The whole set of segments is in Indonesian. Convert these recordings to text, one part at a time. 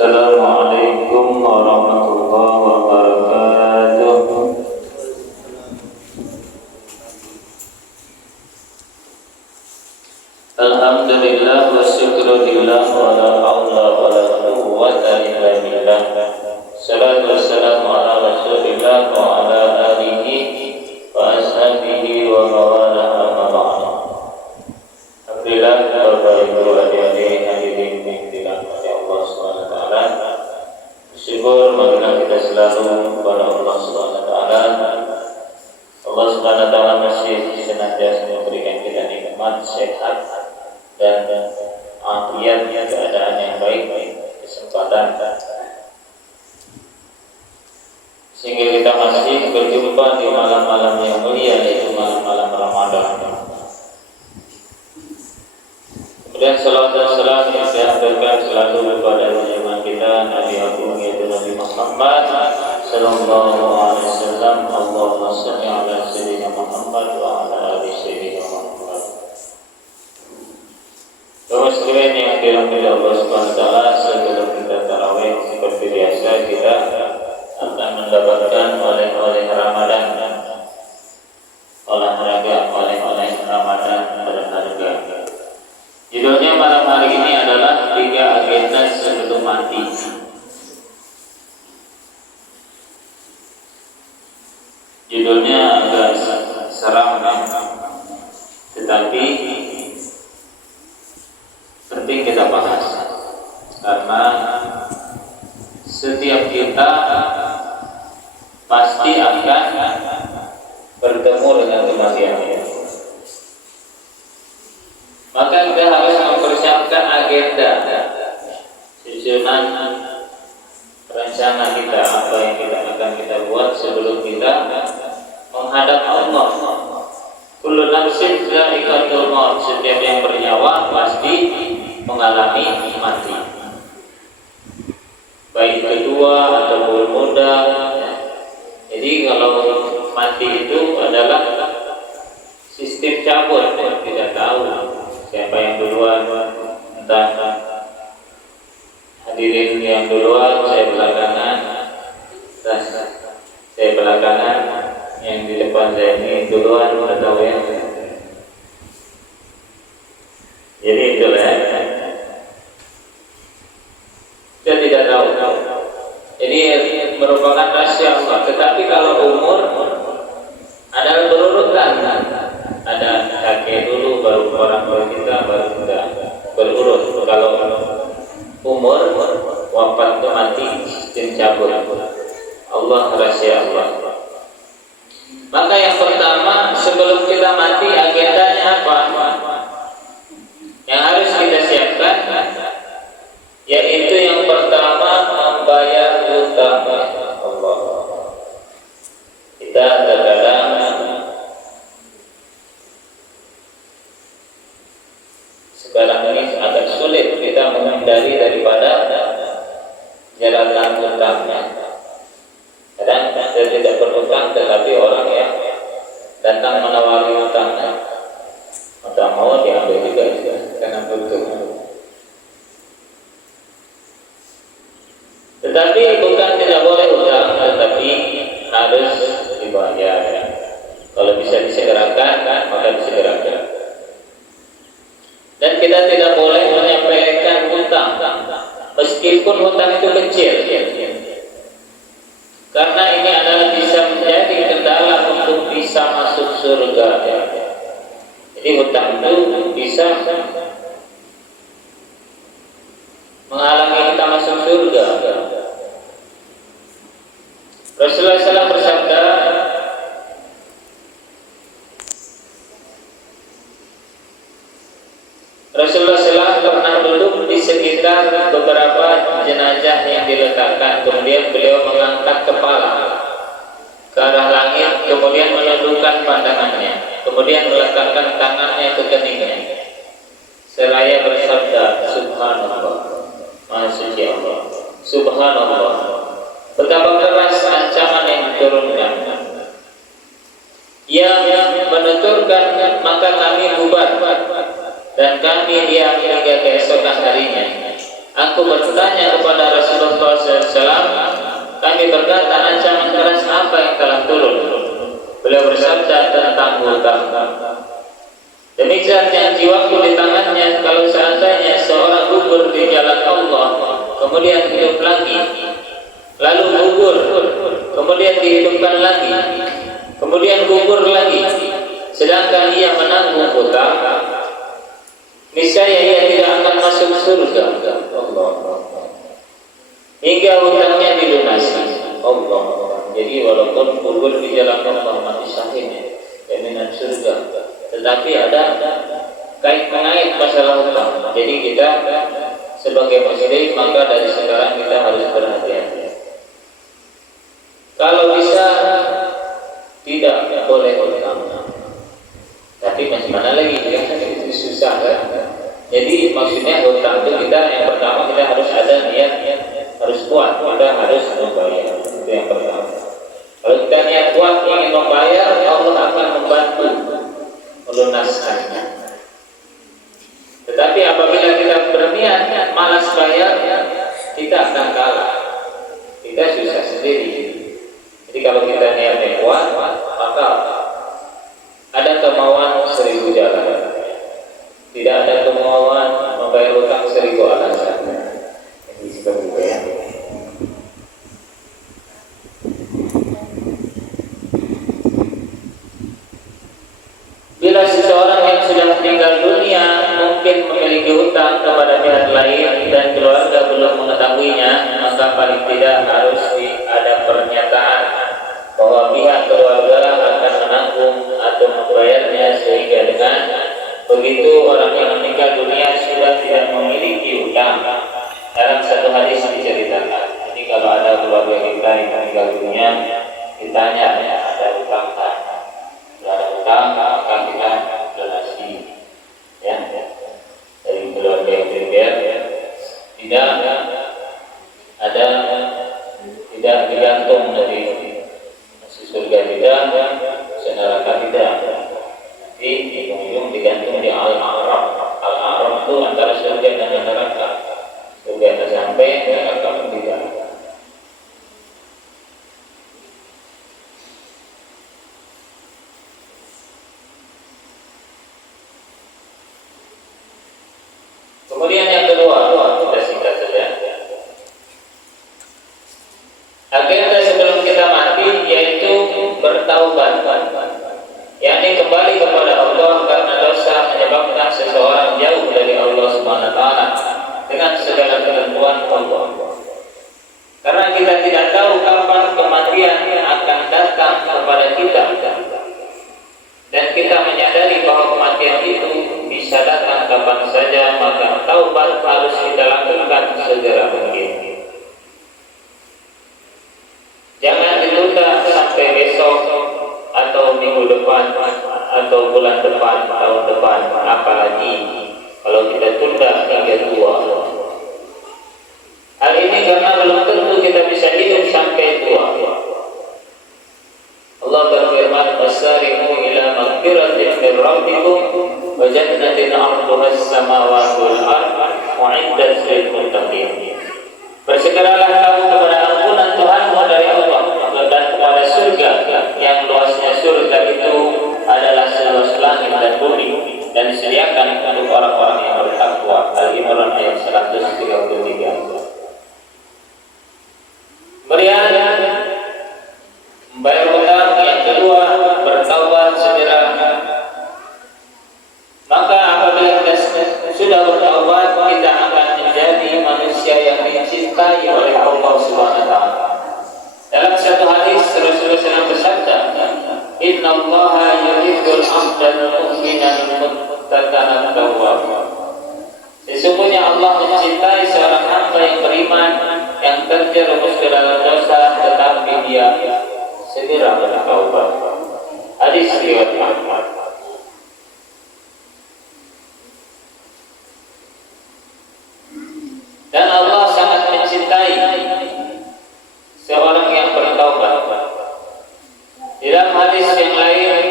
Assalamualaikum warahmatullahi wabarakatuh. Alhamdulillah wa syukrulillah wa la hawla wa la quwwata illa billah. Salatu wassalamu ala rasulillah wa ala alihi wa ashabihi wa mawala amma ba'd. Alhamdulillah, Bapak Ibu adik-adik hadirin yang dirahmati Allah SWT. Bersyukur marilah kita selalu kepada Allah SWT. Allah SWT masih senantiasa memberikan kita nikmat sehat dan afiat, keadaan yang baik, kesempatan, sehingga kita masih berjumpa di malam-malam yang mulia, yaitu malam-malam Ramadan. Kemudian salawat dan salam yang dihaturkan selalu kepada junjungan kita Nabi Agung yaitu Nabi Muhammad sallallahu alaihi wasallam. Allahumma shalli ala sayyidina Muhammad wa ala ali sayyidina Muhammad. Bapak sekalian yang dirahmati Allah Subhanahu wa taala, sebelum kita tarawih seperti biasa kita akan mendapatkan oleh-oleh Ramadan, olahraga oleh-oleh Ramadan berharga. Judulnya malam hari ini adalah 3 agenda sebelum mati. Judulnya agak seram, tetapi penting kita bahas karena setiap kita pasti akan bertemu dengan kematian. Maka kita harus mempersiapkan agenda, susunan rencana kita, apa yang akan kita buat sebelum kita menghadap Allah. Kullu nafsin dha'iqatul maut, setiap yang bernyawa pasti mengalami mati, baik kedua ataupun muda. Jadi kalau mati itu adalah sistem cabut, tidak tahu siapa yang duluan, entah hadirin yang duluan, saya belakangan, saya belakangan, yang di depan saya ini duluan, tidak tahu ya. Jadi itulah ya. Kita tidak tahu. Jadi merupakan rahasia Allah. Tetapi kalau umur adalah berurutan. Ada kakek dulu, baru orang tua kita, baru kita berurut. Kalau umur wafat itu mati dicabut. Allah rahasia Allah. Maka yang pertama sebelum kita mati agendanya apa? Yang harus kita siapkan, yaitu yang pertama membayar hutang. Allah. Kita terkadang sekarang ini agak sulit kita menghindari daripada jalan hutangnya. Kadang kita tidak berhutang, tetapi orang yang datang menawari hutangnya, maka mau diambil juga karena butuh. Tetapi bukan tidak boleh hutang, tetapi harus dibayar. Kalau bisa disegerakan, maka disegerakan. Dan kita tidak boleh menyampaikan hutang, meskipun hutang itu kecil, karena ini adalah bisa menjadi kendala untuk bisa masuk surga. Jadi hutang itu bisa menghalangi kita masuk surga. Rasulullah SAW bersabda, Rasulullah SAW pernah duduk di sekitar beberapa jenazah yang diletakkan. Kemudian beliau mengangkat kepala ke arah langit, kemudian menundukkan pandangannya, kemudian meletakkan tangannya ke keningnya, seraya bersabda, Subhanallah, Maha Suci Allah, Subhanallah, betapa keras ancaman yang diturunkan. Ia menuturkan, maka kami bubar dan kami diam hingga keesokan harinya. Aku bertanya kepada Rasulullah Masih berkata, ancaman keras apa yang telah turun? Beliau bersabda tentang hutang. Demikian yang jiwaku di tangannya, kalau seandainya seorang gugur di jalan Allah, kemudian hidup lagi, lalu gugur, kemudian dihidupkan lagi, kemudian gugur lagi, sedangkan ia menanggung hutang, niscaya ia tidak akan masuk surga. Allah. Hingga hutangnya dilunasi. Allah. Jadi walaupun gugur di jalan Allah mati syahid, jaminan surga. Tetapi ada kait-mengait masalah hutang. Jadi kita sebagai muslim maka dari sekarang kita harus berhati-hati. Kalau bisa tidak boleh hutang. Tapi macam mana lagi? Itu susah kan? Jadi maksudnya hutang itu kita yang pertama kita harus ada niat, harus kuat, kita harus membayar. Itu yang pertama. Kalau kita niat kuat ingin membayar, Allah akan membantu melunaskannya. Tetapi apabila kita berniat malas bayar, kita akan kalah. Kita susah sendiri. Jadi kalau kita niatnya kuat, maka ada kemauan 1000 jalan. Tidak ada kemauan membayar hutang 1000 alasan. Jadi seperti itu ya. Bila seseorang yang sudah meninggal dunia mungkin memiliki hutang kepada pihak lain dan keluarga belum mengetahuinya, maka paling tidak harus ada pernyataan bahwa pihak keluarga akan menanggung atau membayarnya, sehingga dengan begitu orang yang meninggal dunia sudah tidak memiliki hutang. Dalam satu hadis diceritakan, jadi kalau ada keluarga kita yang meninggal dunia, ditanya ada hutang tak? Ada hutang, maka kita donasi ya dari keluarga yang berbeda. Tidak ada, tidak digantung dari surga tidak, neraka tidak. Nanti di ujung digantung di al-a'raf. Al-a'raf itu antara surga dan neraka. Surga tak sampai, neraka pun tidak. Kemudian yang kedua, kita singkat saja. Agenda sebelum kita mati yaitu bertaubat, yakni kembali kepada Allah karena dosa menyebabkan seseorang jauh dari Allah Subhanahu wa taala dengan segala ketentuan Allah. Karena kita tidak tahu kapan kematian akan datang kepada kita, dan kita menyadari bahwa kematian itu bisa datang kapan saja, maka taubat harus kita lakukan segera mungkin. Jangan ditunda sampai besok atau minggu depan atau bulan depan, tahun depan, apalagi kalau kita tunda hingga tua. Hal ini karena belum tentu kita bisa hidup sampai tua. Allah berfirman, "Wasari'u ila maghfiratin min rabbikum wa jannatin 'arduha as-samawati wal ardu u'iddat lil muttaqin." Bersegeralah kamu kepada ampunan Tuhanmu dari Allah dan kepada surga yang luasnya surga itu adalah seluas langit dan bumi, dan disediakan untuk orang-orang yang bertakwa. Al-Imran ayat 133. Kemudian membayar hutang yang kedua, bertaubat segera. Maka apabila kita sudah bertaubat, kita akan menjadi manusia yang dicintai oleh Allah Subhanahu wa taala. Dalam satu hadis Rasulullah SAW bersabda, "Inna Allaha yuhibbul 'abdal mu'minal muttaqan tawwab." Sesungguhnya Allah mencintai seorang hamba yang beriman yang terjerumus ke dalam dosa tetapi dia segera bertaubat. Hadis riwayat Ahmad. Dan Allah sangat mencintai seorang yang bertaubat. Dalam hadis yang lain,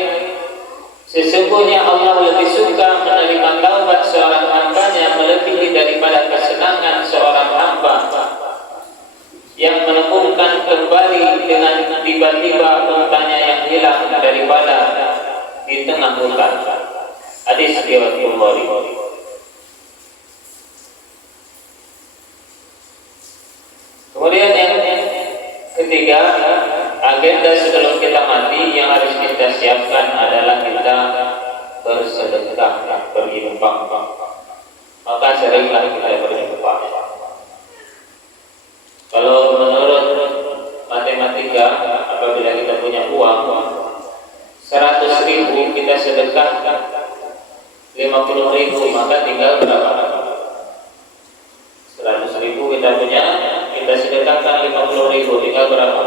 sesungguhnya Allah lebih suka menerima taubat seorang hambanya melebihi daripada kesenangan seorang hamba yang menemukan kembali tiba-tiba untanya yang hilang daripada di tengah hutan. Hadis riwayat Bukhari. Kemudian yang ketiga, agenda sebelum kita mati yang harus kita siapkan adalah kita bersedekah, berinfak. Maka seringlah kita berinfak. Kalau menurut matematika, apabila kita punya uang 100.000 kita sedekah 50.000, maka tinggal berapa? 100.000 kita punya, kita sedekahkan 50.000, tinggal berapa?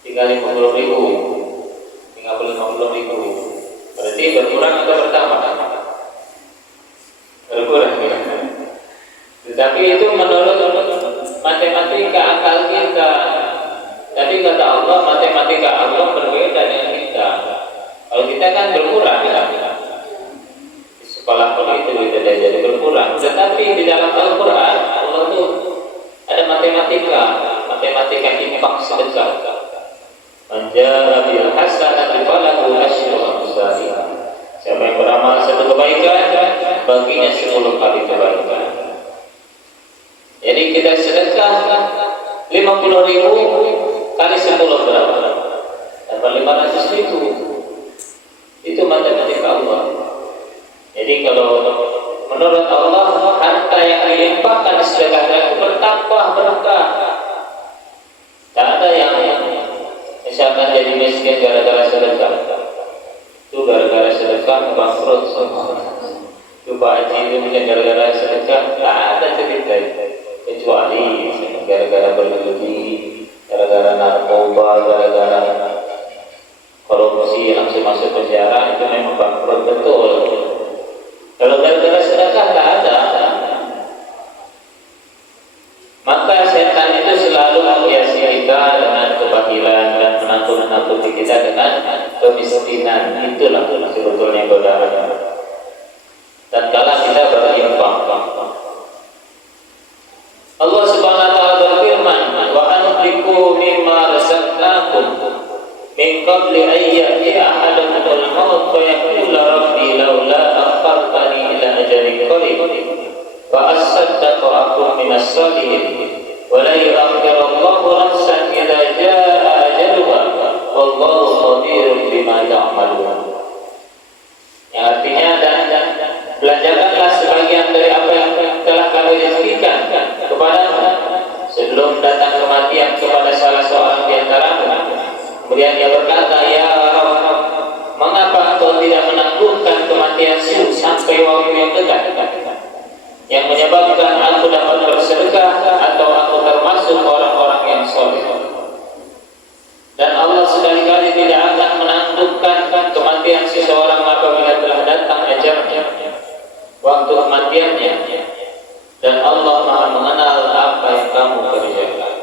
Tinggal 50.000, tinggal 50.000. Berarti berkurang atau bertambah? Berkurang. Tetapi itu menurut matematika akal kita. Tapi kata Allah, matematika Allah berbeda dengan kita. Kalau kita kan berkurang ya. Di sekolah itu kita jadi berkurang. Tetapi di dalam Al-Quran Allah itu ada matematika infak sedekah. Menjara bil hasanati falahu asyru amsalihha. Siapa yang beramal satu kebaikan, baginya 10 kali kebaikan. Jadi kita sedekah 50.000 kali 10 berapa? Dapat 500.000. Itu matematika Allah. Jadi kalau menurut Allah, harta yang dilimpahkan sedekah itu bertambah berkah. Tak ada yang misalkan jadi miskin gara-gara sedekah. Itu gara-gara sedekah bangkrut semua. Itu Pak Haji itu mungkin gara-gara sedekah, tak ada cerita itu. Kecuali gara-gara berlebih, gara-gara narkoba, gara-gara korupsi langsung masuk penjara, itu memang bangkrut betul. Kalau gara-gara sedekah tak ada. Maka setan itu selalu menghiasi kita dengan kebahilan dan menakut-nakuti kita dengan kemiskinan. Itulah sebetulnya godaan. Dan kala kita berinfak, Allah Subhanahu wa taala berfirman, "Wa anfiqu mimma razaqnakum min qabli an ya'tiya ahadakumul maut fa yaqula rabbi laula akhartani ila ajalin qarib fa asaddaqu akun minas salihin wa la yu'akhirullahu nafsan idza jaa ajaluha wallahu khabirun bima ta'malun." Yang artinya, dan belanjakanlah sebagian dari apa yang telah kami rezekikan kepadamu sebelum datang kematian kepada salah seorang di antaramu. Kemudian dia berkata, "Ya Rabb, mengapa engkau tidak menangguhkan kematianku sampai waktu yang dekat, yang menyebabkan aku dapat bersedekah atau aku termasuk orang-orang yang soleh?" Dan Allah sekali-kali tidak akan menangguhkan kematian seseorang apabila telah datang ajalnya, waktu kematiannya. Dan Allah Maha mengenal apa yang kamu kerjakan.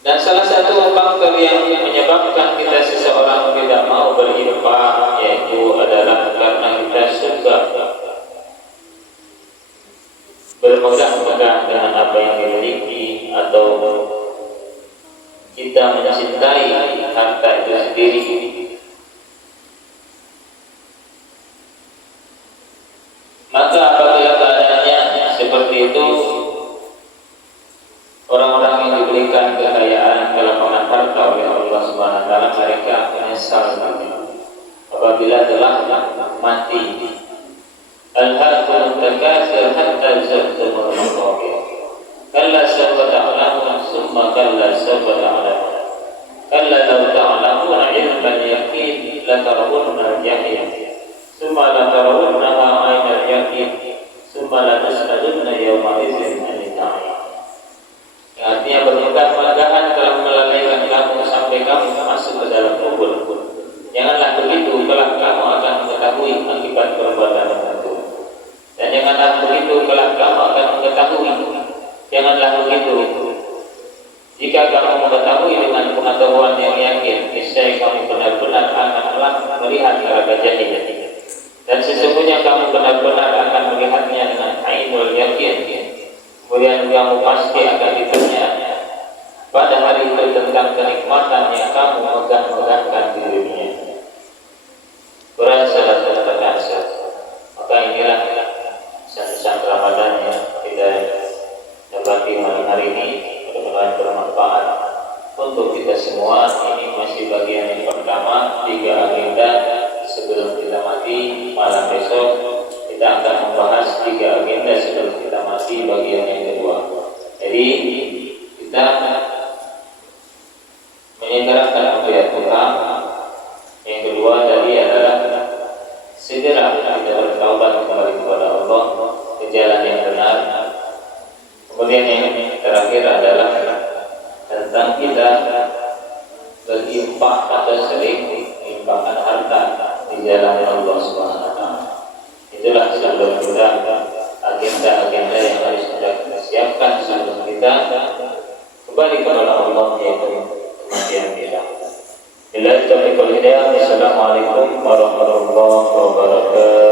Dan salah satu faktor yang menyebabkan kita seseorang tidak mau berinfak yaitu adalah karena kita suka bermegah-megah dengan apa yang dimiliki, atau kita mencintai harta itu sendiri. Maka apabila keadaannya seperti itu, orang-orang yang diberikan kekayaan kelapangan harta oleh Allah Subhanahu wa taala, mereka menyesal apabila telah mati. Al-haqqul takasir hatta zurtumul maqabir. Kalla sawfa ta'lamun summa kalla sawfa ta'lamun. Kalla law ta'lamuna ilmal yaqin la tarawunna al-jahim. Summa la tarawunnaha 'ainal yaqin. Summa la tas'alunna yawma idzin 'anil na'im. Artinya bermegah-megahan telah melalaikan kamu sampai kamu masuk ke dalam kubur. Janganlah begitu, kelak kamu akan mengetahui akibat perbuatan itu. Dan janganlah begitu, kelak kamu akan mengetahui. Janganlah begitu, jika kamu mengetahui dengan pengetahuan yang yakin, niscaya kamu benar-benar akan melihat neraka jahannam. Dan sesungguhnya kamu benar-benar akan melihatnya dengan ainul yakin. Kemudian kamu pasti akan ditanya pada hari itu tentang kenikmatan yang kamu megah-megahkan di dunia. Berasa dan terasa. Maka inilah pesan Ramadan yang kita dapati malam hari ini, mudah-mudahan bermanfaat untuk kita semua. Ini masih bagian yang pertama, 3 agenda sebelum kita mati. Malam besok kita akan membahas 3 agenda sebelum kita mati, bagian yang kedua. Jadi kita menyegerakan akhirat kita. Yang kedua tadi adalah segera kita bertaubat kembali kepada Allah ke jalan yang benar. Kemudian yang terakhir adalah tentang kita berinfak atau sering menginfakkan harta di jalan Allah Subhanahu wa taala. Itulah sebelum kita agenda-agenda yang harus kita siapkan sebelum kita kembali kepada Allah, yaitu kematian kita. Bila kita berkuliah, Assalamualaikum warahmatullahi wabarakatuh.